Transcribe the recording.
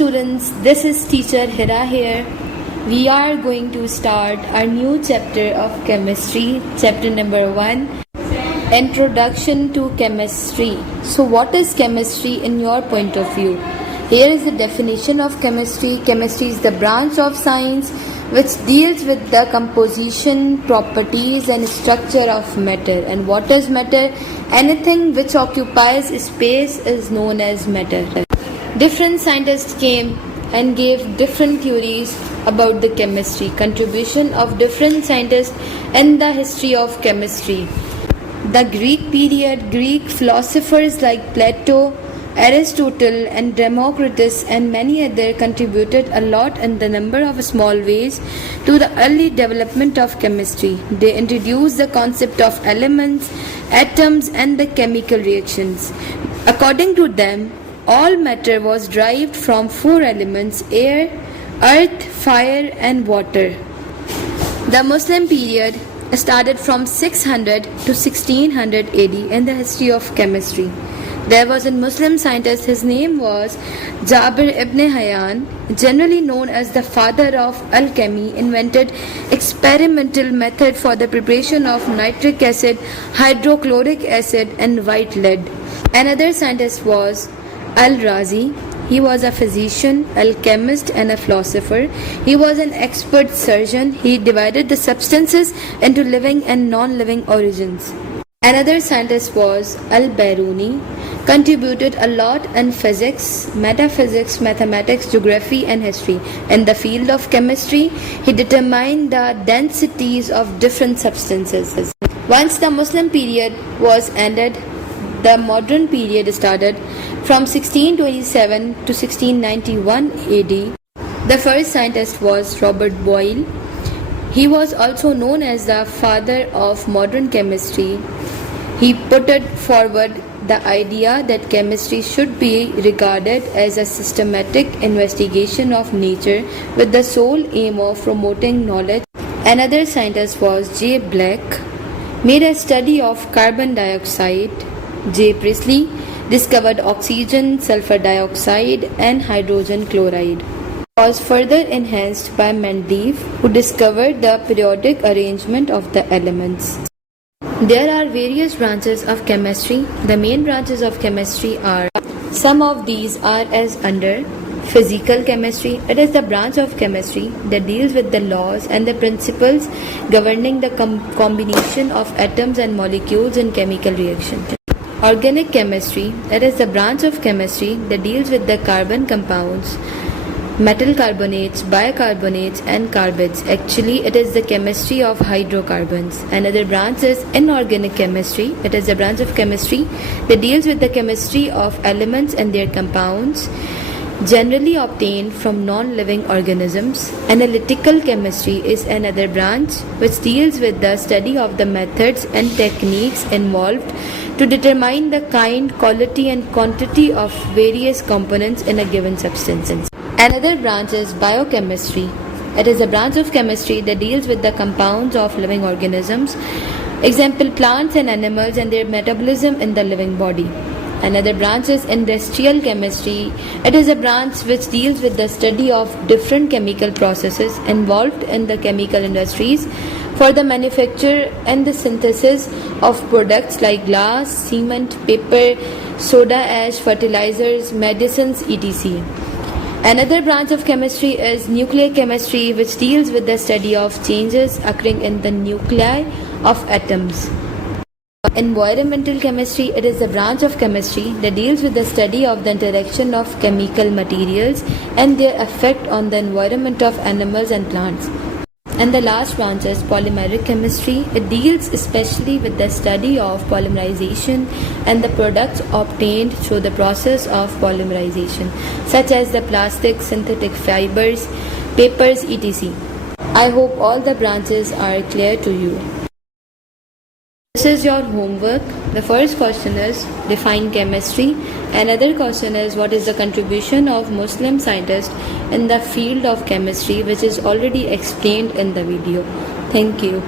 students, this is teacher Hira here. We are going to start our new chapter of chemistry, chapter number 1, Introduction to Chemistry. So what is chemistry in your point of view? Here is the definition of chemistry. Chemistry is the branch of science which deals with the composition, properties and structure of matter. And what is matter? Anything which occupies space is known as matter. Different scientists came and gave different theories about the chemistry. Contribution of different scientists in the history of chemistry. The Greek period, Greek philosophers like Plato, Aristotle and Democritus and many others contributed a lot in the number of small ways to the early development of chemistry. They introduced the concept of elements, atoms and the chemical reactions. According to them, all matter was derived from 4 elements: air, earth, fire and water. The Muslim period started from 600 to 1600 AD in the history of chemistry. There was a Muslim scientist, his name was Jabir ibn Hayyan, generally known as the father of alchemy, invented experimental method for the preparation of nitric acid, hydrochloric acid and white lead. Another scientist was Al-Razi. He was a physician, alchemist and a philosopher. He was an expert surgeon. He divided the substances into living and non-living origins. Another scientist was Al-Biruni, contributed a lot in physics, metaphysics, mathematics, geography and history. In the field of chemistry, he determined the densities of different substances. Once the Muslim period was ended, the modern period started from 1627 to 1691 AD. The first scientist was Robert Boyle. He was also known as the father of modern chemistry. He put it forward the idea that chemistry should be regarded as a systematic investigation of nature with the sole aim of promoting knowledge. Another scientist was J. Black, made a study of carbon dioxide. J. Priestley discovered oxygen, sulfur dioxide and hydrogen chloride. Was further enhanced by Mendeleev, who discovered the periodic arrangement of the elements. There are various branches of chemistry. The main branches of chemistry are, some of these are as under: physical chemistry. It is the branch of chemistry that deals with the laws and the principles governing the combination of atoms and molecules in chemical reaction. Organic chemistry. It is the branch of chemistry that deals with the carbon compounds, metal carbonates, bicarbonates and carbides. Actually, it is the chemistry of hydrocarbons. Another branch is inorganic chemistry. It is a branch of chemistry that deals with the chemistry of elements and their compounds, generally obtained from non-living organisms. Analytical chemistry is another branch which deals with the study of the methods and techniques involved to determine the kind, quality and quantity of various components in a given substance. Another branch is biochemistry. It is a branch of chemistry that deals with the compounds of living organisms, example plants and animals and their metabolism in the living body. Another branch is industrial chemistry. It is a branch which deals with the study of different chemical processes involved in the chemical industries for the manufacture and the synthesis of products like glass, cement, paper, soda ash, fertilizers, medicines, etc. Another branch of chemistry is nuclear chemistry, which deals with the study of changes occurring in the nuclei of atoms. Environmental chemistry. It is a branch of chemistry that deals with the study of the interaction of chemical materials and their effect on the environment of animals and plants. And the last branch is polymeric chemistry. It deals especially with the study of polymerization and the products obtained through the process of polymerization, such as the plastic, synthetic fibers, papers, etc. I hope all the branches are clear to you. This is your homework. The first question is define chemistry. Another question is what is the contribution of Muslim scientists in the field of chemistry, which is already explained in the video. Thank you.